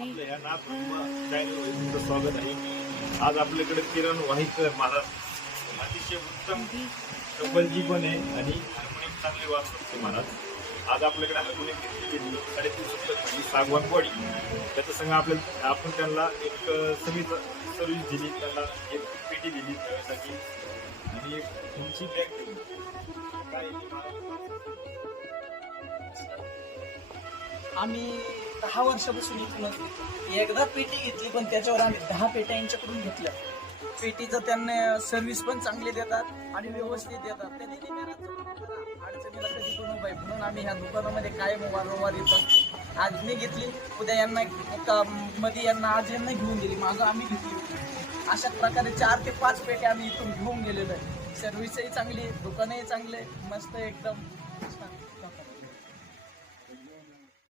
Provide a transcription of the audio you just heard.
आपल्या ह्या नाथब्रह्म चॅनलवर तुमचं स्वागत आहे. आज आपल्याकडे किरण वाहीकर महाराज अतिशय उत्तम कपलजी पण आहे आणि हार्मोनियम चांगले वाजतात ते महाराज. आज आपल्याकडे हार्मोनियम घेतली 350 सागवान बॉडी. त्याच्या संग आपण त्यांना एक सर्व्हिस दिली, त्यांना एक पेटी दिली त्यासाठी आणि एक तुमची बॅग दिली. काय आम्ही 10 वर्षापासून इथूनच एकदा पेटी घेतली, पण त्याच्यावर आम्ही 10 पेट्या यांच्याकडून घेतल्या. पेटीचं त्यांना सर्व्हिस पण चांगली देतात आणि व्यवस्थित देतात. त्यांनी अडचणीला कधी पण उभा आहे म्हणून आम्ही ह्या दुकानामध्ये कायम वारंवार येत असतो. आज मी घेतली, उद्या यांना मध्ये यांना आज यांना घेऊन दिली, मागं आम्ही घेतली. अशा प्रकारे 4 ते 5 पेट्या आम्ही इथून घेऊन गेलेलो आहे. सर्व्हिसही चांगली, दुकानही चांगले, मस्त एकदम छान.